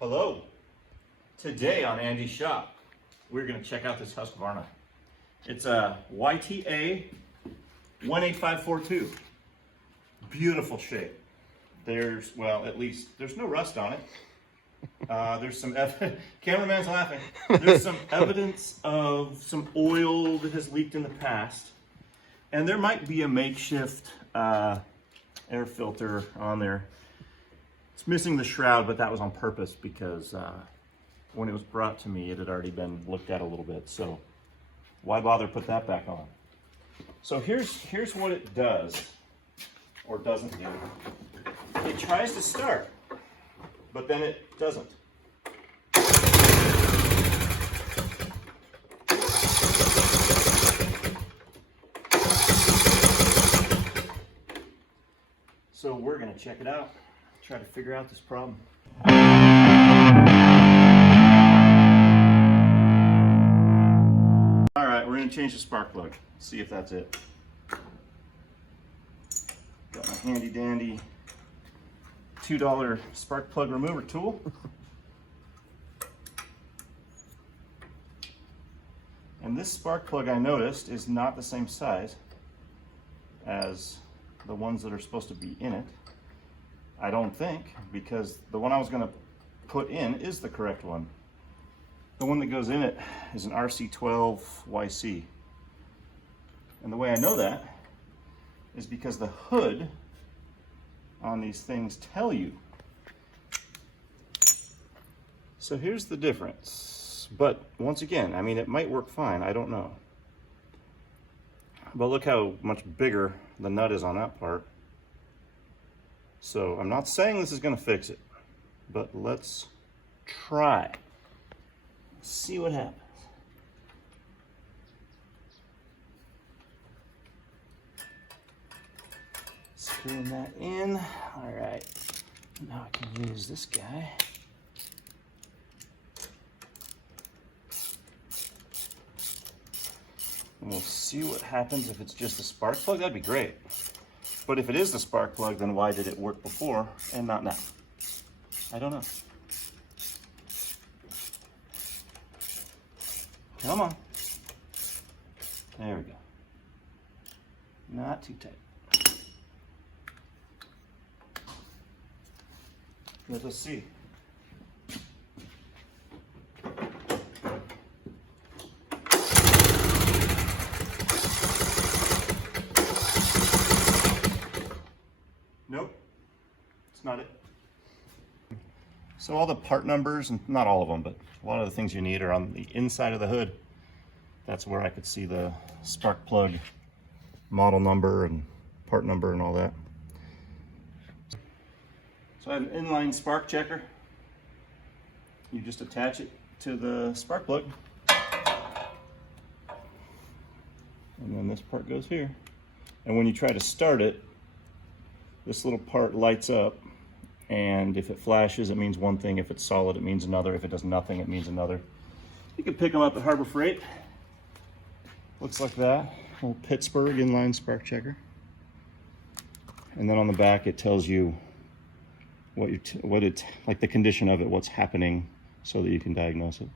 Hello. Today on Andy's shop, we're going to check out this Husqvarna. It's a YTA18542. Beautiful shape. There's, well, at least there's no rust on it. There's some cameraman's laughing. There's some evidence of some oil that has leaked in the past, and there might be a makeshift air filter on there. It's missing the shroud, but that was on purpose because when it was brought to me, it had already been looked at a little bit. So why bother put that back on? So here's what it does or doesn't do. It tries to start, but then it doesn't. So we're going to check it out, try to figure out this problem. All right, we're going to change the spark plug, see if that's it. Got my handy dandy $2 spark plug remover tool. And this spark plug, I noticed, is not the same size as the ones that are supposed to be in it. I don't think, because the one I was going to put in is the correct one. The one that goes in it is an RC12 YC. And the way I know that is because the hood on these things tell you. So here's the difference. But once again, I mean, it might work fine, I don't know. But look how much bigger the nut is on that part. So I'm not saying this is going to fix it, but let's try. See what happens. Screwing that in. All right. Now I can use this guy. And we'll see what happens if it's just a spark plug. That'd be great. But if it is the spark plug, then why did it work before and not now? I don't know. Come on. There we go. Not too tight. Let us see. Nope, it's not it. So all the part numbers, and not all of them, but a lot of the things you need are on the inside of the hood. That's where I could see the spark plug model number and part number and all that. So I have an inline spark checker. You just attach it to the spark plug. And then this part goes here. And when you try to start it, this little part lights up, and if it flashes, it means one thing. If it's solid, it means another. If it does nothing, it means another. You can pick them up at Harbor Freight. Looks like that. Old Pittsburgh inline spark checker. And then on the back, it tells you like the condition of it, what's happening, so that you can diagnose it.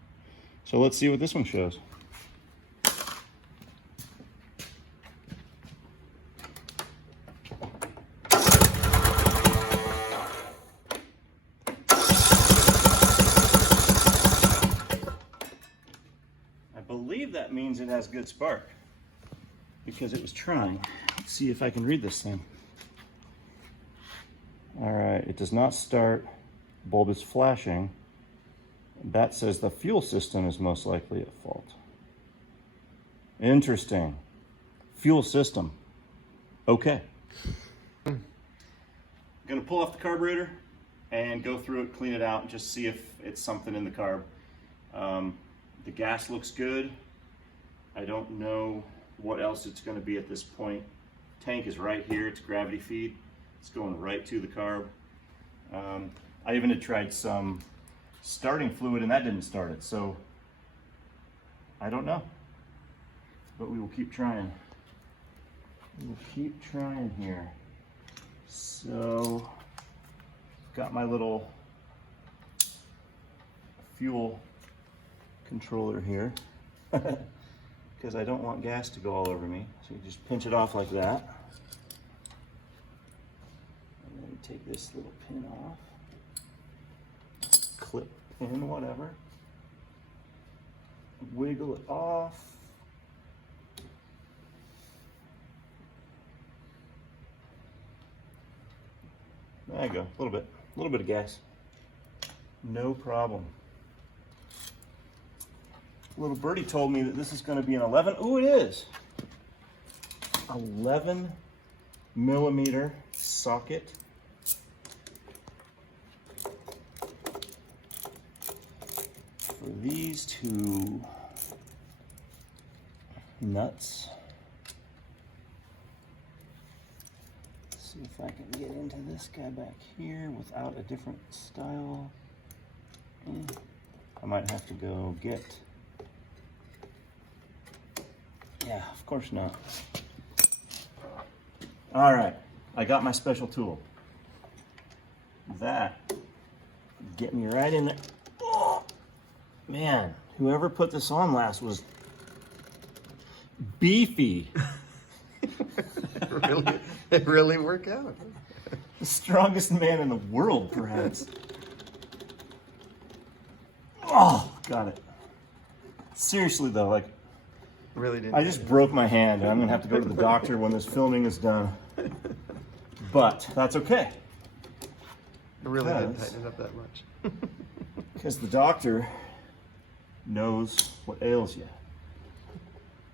So let's see what this one shows. That means it has good spark because it was trying. Let's see if I can read this thing. All right, it does not start. Bulb is flashing. That says the fuel system is most likely at fault. Interesting. Fuel system. Okay. I'm gonna pull off the carburetor and go through it, clean it out, and just see if it's something in the carb. The gas looks good. I don't know what else it's going to be at this point. Tank is right here. It's gravity feed. It's going right to the carb. I even had tried some starting fluid and that didn't start it. So I don't know, but we will keep trying. We'll keep trying here. So got my little fuel controller here because I don't want gas to go all over me. So you just pinch it off like that. And then take this little pin off. Clip in, whatever. Wiggle it off. There you go, a little bit of gas. No problem. Little birdie told me that this is going to be an 11. Oh, it is. 11 millimeter socket. For these two nuts. Let's see if I can get into this guy back here without a different style. I might have to go get. Yeah, of course not. All right, I got my special tool. That get me right in there. Oh, man, whoever put this on last was beefy. It really worked out. The strongest man in the world, perhaps. Oh, got it. Seriously though, like, Really didn't. I just broke my hand and I'm gonna have to go to the doctor when this filming is done. But that's okay. It really didn't tighten it up that much. Because the doctor knows what ails you.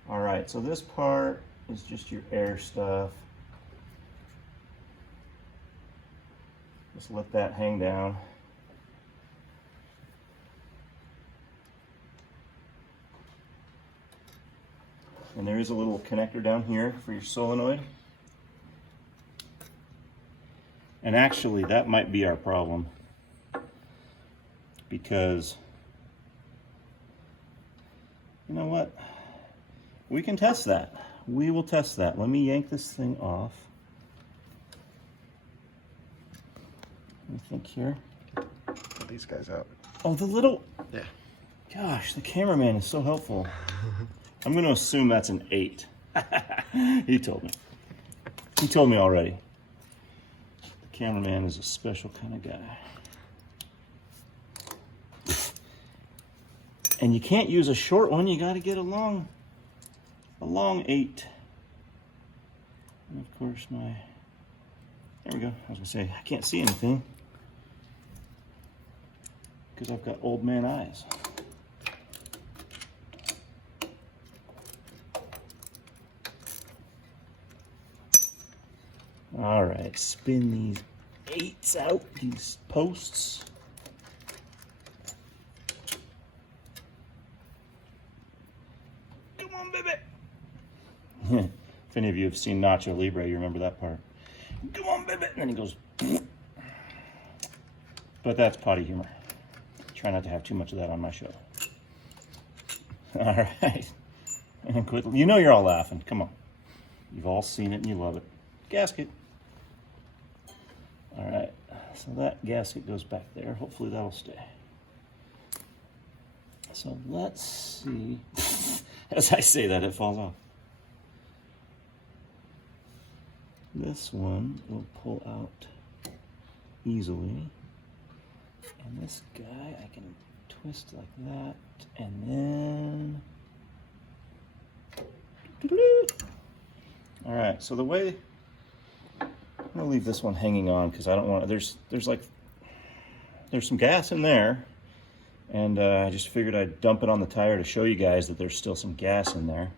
All right, so this part is just your air stuff. Just let that hang down. And there is a little connector down here for your solenoid. And actually, that might be our problem. Because, you know what? We can test that. We will test that. Let me yank this thing off. Let me think here. Get these guys out. Oh, the little... Yeah. Gosh, the cameraman is so helpful. I'm going to assume that's an 8. He told me. He told me already. The cameraman is a special kind of guy. And you can't use a short one. You got to get a long 8. And of course my... There we go. I was going to say, I can't see anything. Because I've got old man eyes. All right, spin these 8s out, these posts. Come on, baby. If any of you have seen Nacho Libre, you remember that part. Come on, baby. And then he goes. But that's potty humor. Try not to have too much of that on my show. All right. And quit. You know you're all laughing. Come on. You've all seen it and you love it. Gasket. All right, so that gasket goes back there. Hopefully that'll stay. So let's see. As I say that, it falls off. This one will pull out easily. And this guy, I can twist like that. And then... All right, so the way... I'm gonna leave this one hanging on because I don't want. There's some gas in there, and I just figured I'd dump it on the tire to show you guys that there's still some gas in there.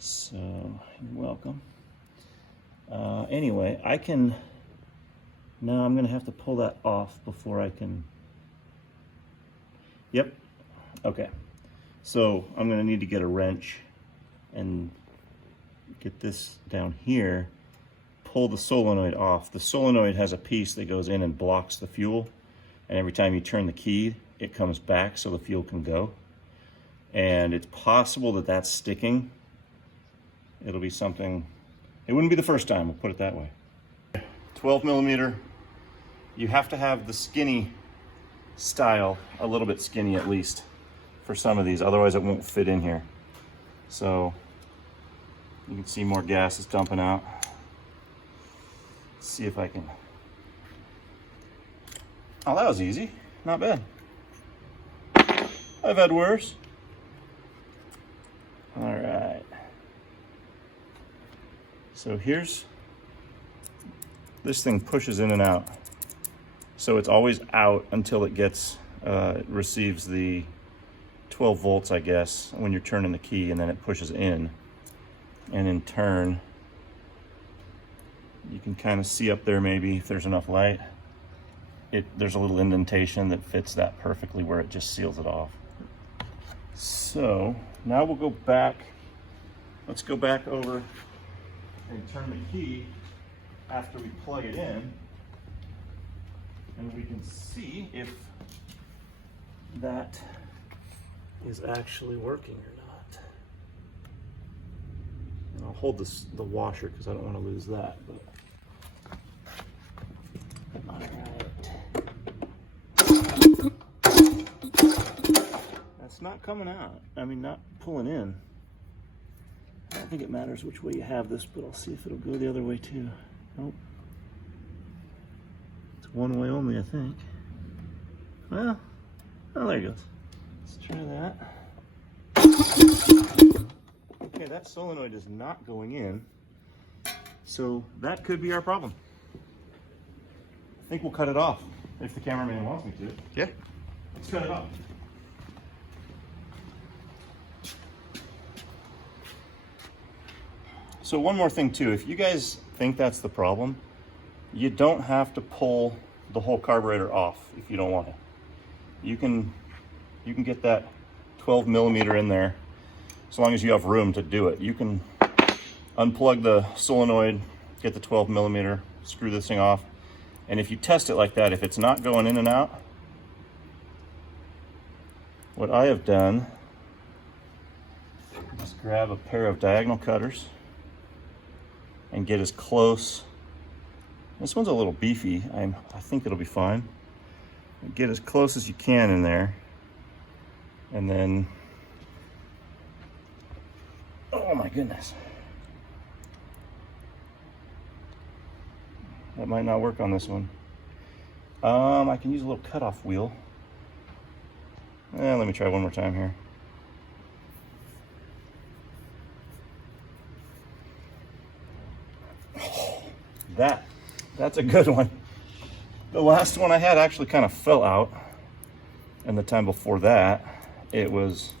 So you're welcome. Anyway, I can. Now I'm gonna have to pull that off before I can. Yep. Okay. So I'm gonna need to get a wrench and get this down here. Pull the solenoid off. The solenoid has a piece that goes in and blocks the fuel, and every time you turn the key it comes back so the fuel can go, and it's possible that that's sticking. It'll be something, it wouldn't be the first time, we'll put it that way. 12 millimeter, you have to have the skinny style a little bit skinny at least for some of these, otherwise it won't fit in here. So you can see more gas is dumping out. Let's see if I can. Oh, that was easy. Not bad. I've had worse. All right. So here's, this thing pushes in and out. So it's always out until it gets, receives the 12 volts, I guess, when you're turning the key, and then it pushes in. And in turn, you can kind of see up there maybe if there's enough light. There's a little indentation that fits that perfectly where it just seals it off. So now we'll go back. Let's go back over and turn the key after we plug it in, and we can see if that is actually working or not. And I'll hold the washer because I don't want to lose that. But all right. That's not coming out. I mean, not pulling in. I don't think it matters which way you have this, but I'll see if it'll go the other way too. Nope. It's one way only, I think. Well, oh, there it goes. Let's try that. Okay, that solenoid is not going in, so that could be our problem. I think we'll cut it off if the cameraman wants me to. Yeah. Let's cut it off. So one more thing too, if you guys think that's the problem, you don't have to pull the whole carburetor off if you don't want to. You can get that 12 millimeter in there as long as you have room to do it. You can unplug the solenoid, get the 12 millimeter, screw this thing off, and if you test it like that, if it's not going in and out, what I have done is grab a pair of diagonal cutters and get as close. This one's a little beefy. I think it'll be fine. Get as close as you can in there, and then, oh my goodness, that might not work on this one. I can use a little cutoff wheel. Let me try one more time here. That's a good one. The last one I had actually kind of fell out, and the time before that, it was,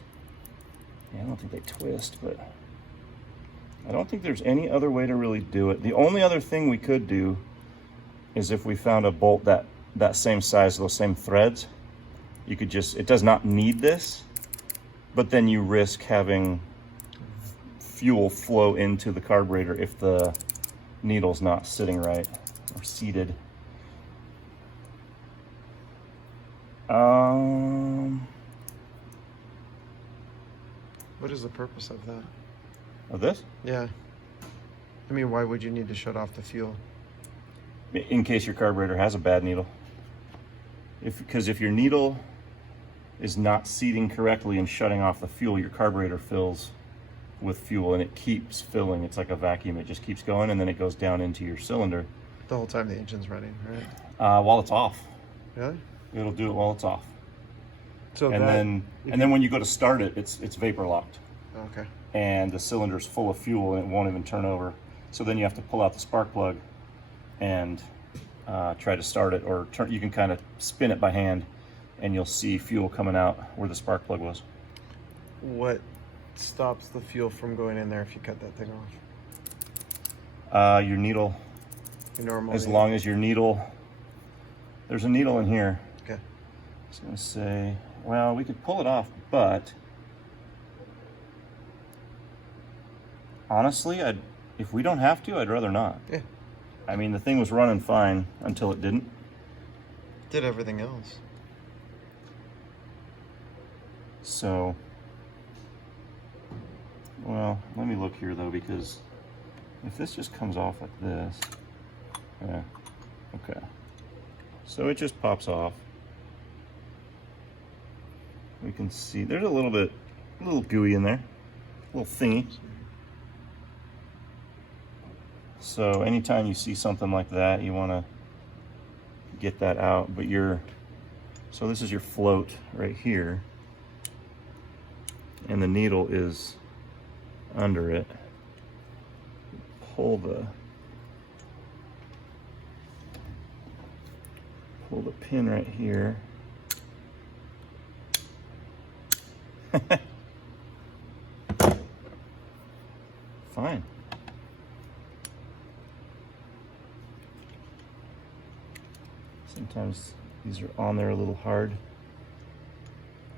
I don't think they twist, but I don't think there's any other way to really do it. The only other thing we could do is if we found a bolt that same size, those same threads, you could just, it does not need this, but then you risk having fuel flow into the carburetor if the needle's not sitting right or seated. What is the purpose of that? Of this? Yeah. I mean, why would you need to shut off the fuel? In case your carburetor has a bad needle. Because if your needle is not seating correctly and shutting off the fuel, your carburetor fills with fuel and it keeps filling. It's like a vacuum. It just keeps going, and then it goes down into your cylinder. The whole time the engine's running, right? While it's off. Really? It'll do it while it's off. So and then when you go to start it, it's vapor locked. Okay. And the cylinder's full of fuel and it won't even turn over. So then you have to pull out the spark plug and try to start it, or you can kind of spin it by hand and you'll see fuel coming out where the spark plug was. What stops the fuel from going in there if you cut that thing off? Your needle. Your normal. As long as your needle, there's a needle in here. Okay. I was gonna say, well, we could pull it off, but honestly, if we don't have to, I'd rather not. Yeah. I mean, the thing was running fine until it didn't. Did everything else. So, well, let me look here though, because if this just comes off like this, yeah, okay. So it just pops off. we can see there's a little gooey in there, a little thingy. So anytime you see something like that, you want to get that out. But so this is your float right here, and the needle is under it. Pull the pin right here. Fine. Sometimes these are on there a little hard,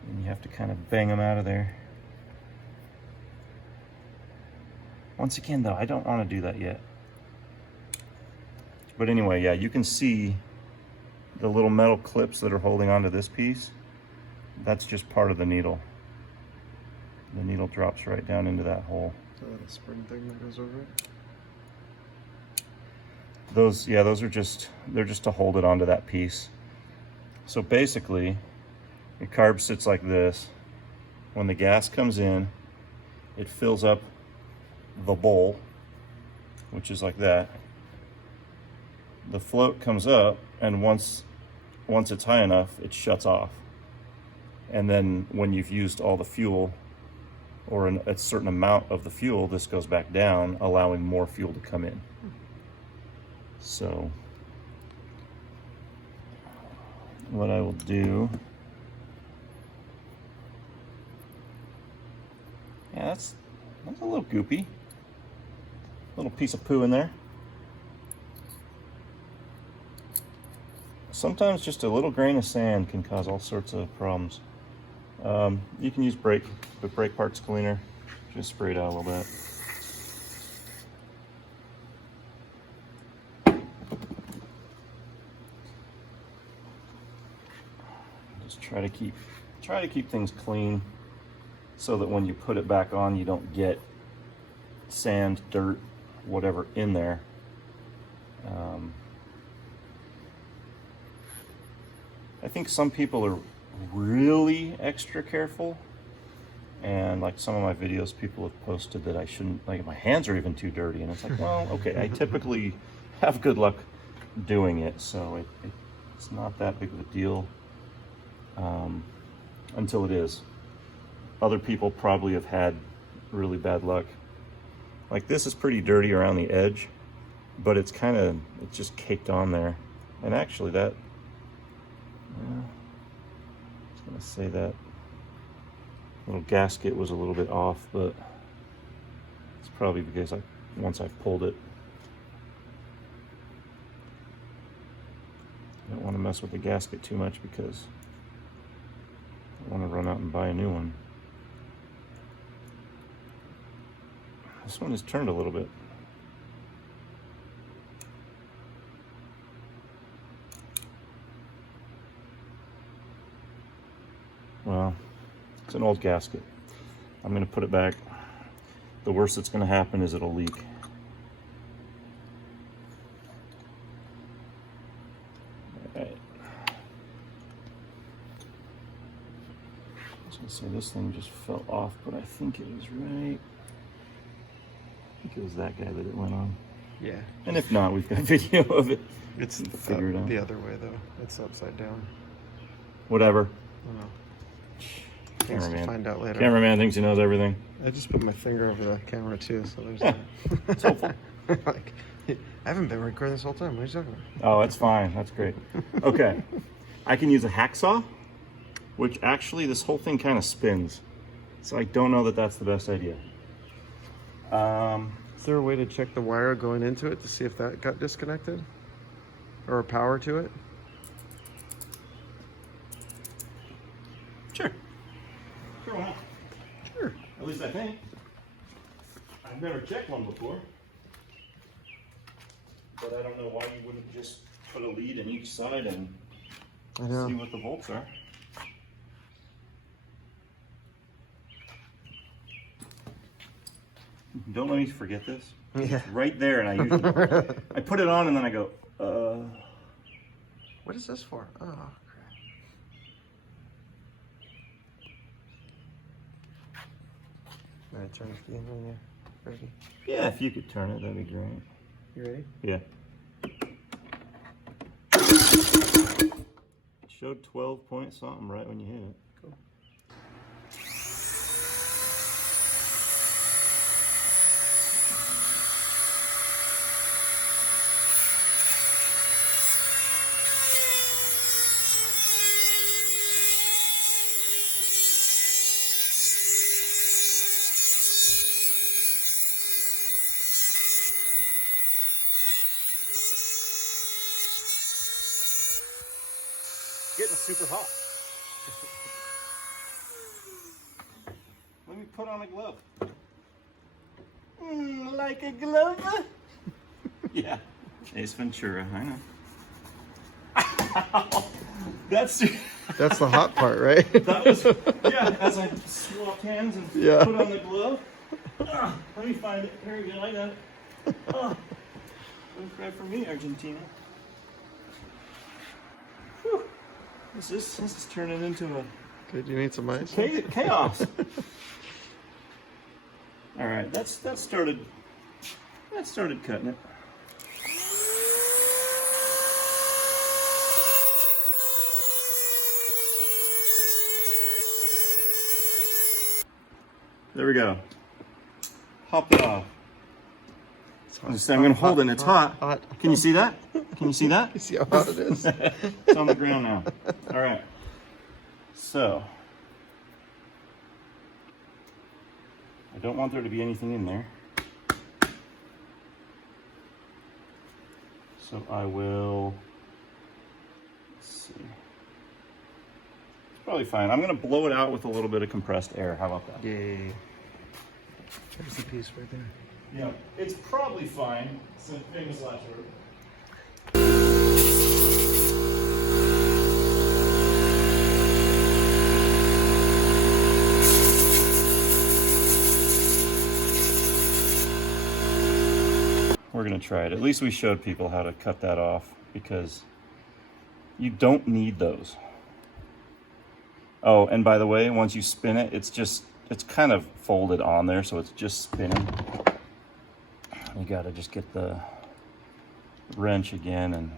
and you have to kind of bang them out of there. Once again, though, I don't want to do that yet. But anyway, yeah, you can see the little metal clips that are holding onto this piece. That's just part of the needle. The needle drops right down into that hole. So the spring thing that goes over it? Those are they're just to hold it onto that piece. So basically, your carb sits like this. When the gas comes in, it fills up the bowl, which is like that. The float comes up, and once it's high enough, it shuts off. And then when you've used all the fuel, or a certain amount of the fuel, this goes back down, allowing more fuel to come in. So what I will do, yeah, that's a little goopy. Little piece of poo in there. Sometimes just a little grain of sand can cause all sorts of problems. You can use brake parts cleaner. Just spray it out a little bit. Just try to keep things clean, so that when you put it back on, you don't get sand, dirt, whatever in there. I think some people are really extra careful, and like some of my videos, people have posted that I shouldn't, like my hands are even too dirty, and it's like, well, okay, I typically have good luck doing it, so it's not that big of a deal until it is. Other people probably have had really bad luck. Like this is pretty dirty around the edge, but it's just caked on there. And actually that, I was gonna say that little gasket was a little bit off, but it's probably because once I pulled it. I don't want to mess with the gasket too much because I want to run out and buy a new one. This one is turned a little bit. Well, it's an old gasket. I'm going to put it back. The worst that's going to happen is it'll leak. Alright. I was going to say this thing just fell off, but I think it was right. I think it was that guy that it went on. Yeah. And if not, we've got a video of it. It's figure it out. the other way though. It's upside down. Whatever. I don't know. Things to Cameraman. find out later. Cameraman thinks he knows everything. I just put my finger over the camera too, so there's Yeah, it's helpful. like, I haven't been recording this whole time. What are you talking about? Oh, that's fine. That's great. Okay. I can use a hacksaw, which actually this whole thing kind of spins. So I don't know that that's the best idea. Is there a way to check the wire going into it to see if that got disconnected? Or power to it? Sure. Sure, why not? Sure. At least I think. I've never checked one before. But I don't know why you wouldn't just put a lead in each side and I know. see what the volts are. Don't let me forget this. Yeah. It's right there, and I usually I put it on and then I go, What is this for? Oh, crap. All right, turn the key in when you're ready. Yeah, if you could turn it, that'd be great. You ready? Yeah. It showed 12 point something right when you hit it. Cool. Getting super hot. Let me put on a glove. Like a glove? Yeah. Ace Ventura, I know. That's the hot part, right? That was, yeah, as I swapped hands and put on the glove. Let me find it. Here we go, I got it. Don't cry for me, Argentina. Whew. This is turning into a Good, you need some ice? chaos. All right, that started cutting it. There we go. Popped it off. I'm going to hold it and it's hot. Can you see that? Can you see that? You see how hot it is? It's on the ground now. All right. So, I don't want there to be anything in there. So I will, let's see. It's probably fine. I'm going to blow it out with a little bit of compressed air. How about that? Yay. There's the piece right there. Yeah, it's probably fine. It's a famous last word. We're gonna try it. At least we showed people how to cut that off because you don't need those. Oh, and by the way, once you spin it, it's kind of folded on there, so it's just spinning. You gotta just get the wrench again and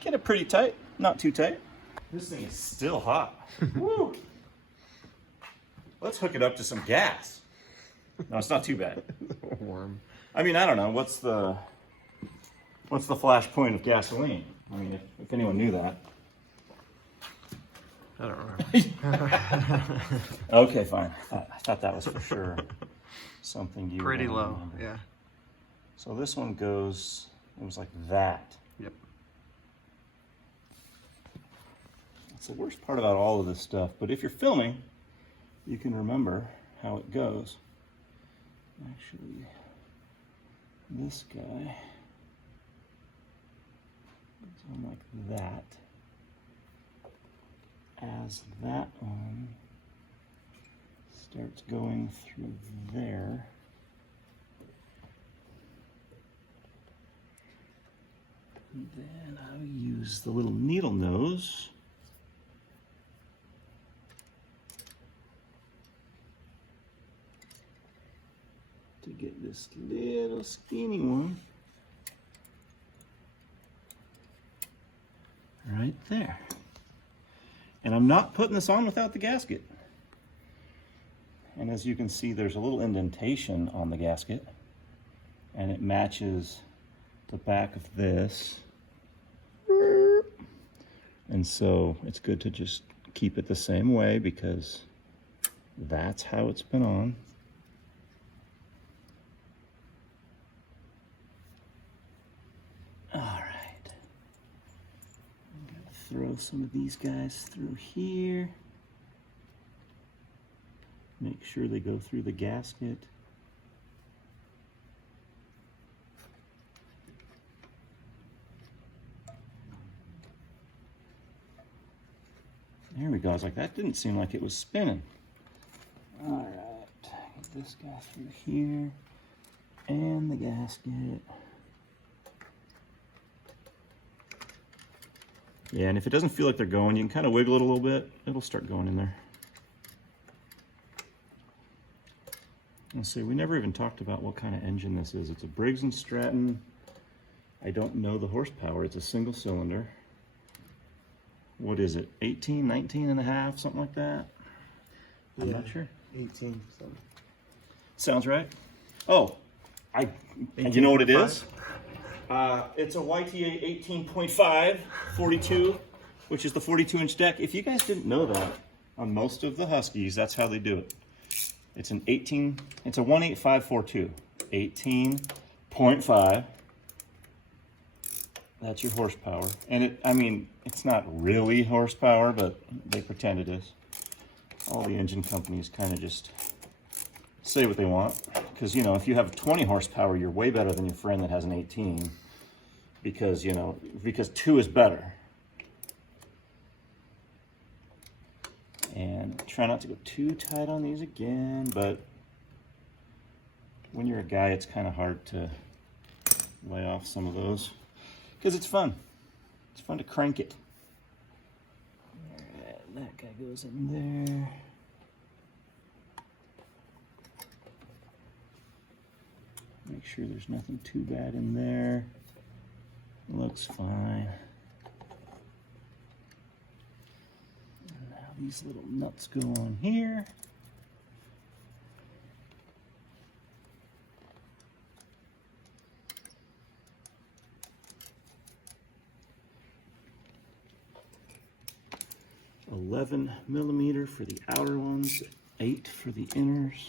get it pretty tight, not too tight. This thing is still hot. Woo! Let's hook it up to some gas. No, it's not too bad. Warm. I mean, I don't know. What's the flash point of gasoline? I mean, if anyone knew that. I don't remember. Okay, fine. I thought that was for sure something you Pretty would low, remember. yeah. So this one goes, it was like that. Yep. That's the worst part about all of this stuff. But if you're filming, you can remember how it goes. Actually, this guy goes on like that. As that one starts going through there, then I'll use the little needle nose to get this little skinny one right there. And I'm not putting this on without the gasket. And as you can see, there's a little indentation on the gasket, and it matches the back of this. And so it's good to just keep it the same way because that's how it's been on. All right. Throw some of these guys through here. Make sure they go through the gasket. There we go. I was like, that didn't seem like it was spinning. All right, get this guy through here and the gasket. Yeah, and if it doesn't feel like they're going, you can kind of wiggle it a little bit. It'll start going in there. Let's see, we never even talked about what kind of engine this is. It's a Briggs and Stratton. I don't know the horsepower. It's a single cylinder. What is it? 18, 19 and a half, something like that? I'm not sure. 18. Something. Sounds right. Oh, you know what it is? It's a YTA 18542, which is the 42-inch deck. If you guys didn't know that, on most of the Huskies, that's how they do it. It's an 18542, 18.5. That's your horsepower. And I mean, it's not really horsepower, but they pretend it is. All the engine companies kind of just say what they want. Because, you know, if you have 20 horsepower, you're way better than your friend that has an 18. Because, you know, because 2 is better. And try not to go too tight on these again, but when you're a guy, it's kind of hard to lay off some of those. Because it's fun. It's fun to crank it. All right, that guy goes in there. Make sure there's nothing too bad in there. Looks fine. And now these little nuts go on here. $11mm for the outer ones, 8 for the inners.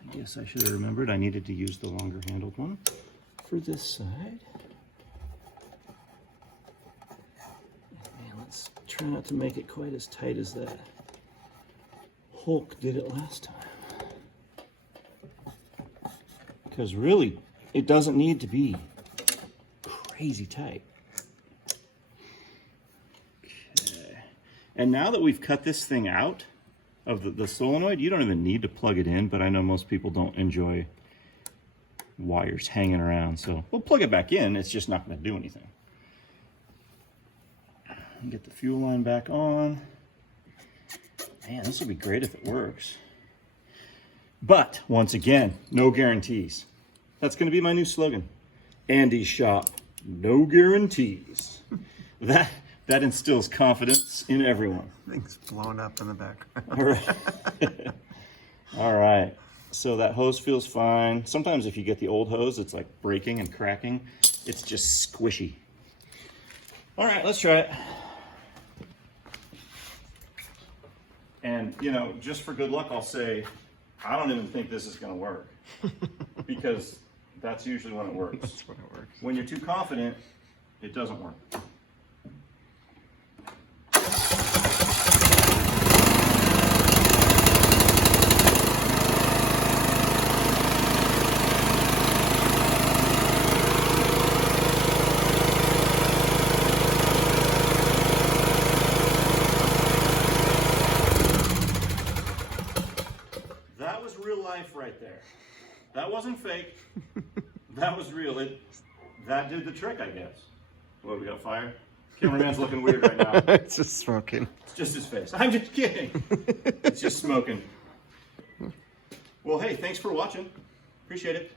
I guess I should have remembered I needed to use the longer handled one for this side. And let's try not to make it quite as tight as that Hulk did it last time. Because really, it doesn't need to be crazy tight. Okay. And now that we've cut this thing out of the solenoid, you don't even need to plug it in, but I know most people don't enjoy wires hanging around, so we'll plug it back in. It's just not going to do anything. Get the fuel line back on. Man, this will be great if it works. But once again, no guarantees. That's going to be my new slogan. Andy's shop, no guarantees. That instills confidence in everyone. Things blown up in the background. All right. All right. So that hose feels fine. Sometimes if you get the old hose, it's like breaking and cracking. It's just squishy. All right, let's try it. And, you know, just for good luck, I'll say, I don't even think this is going to work. Because that's usually when it works. That's when it works. When you're too confident, it doesn't work. That was real life right there. That wasn't fake. That was real. That did the trick, I guess. What, we got fire? Cameraman's looking weird right now. It's just smoking. It's just his face. I'm just kidding. It's just smoking. Well, hey, thanks for watching. Appreciate it.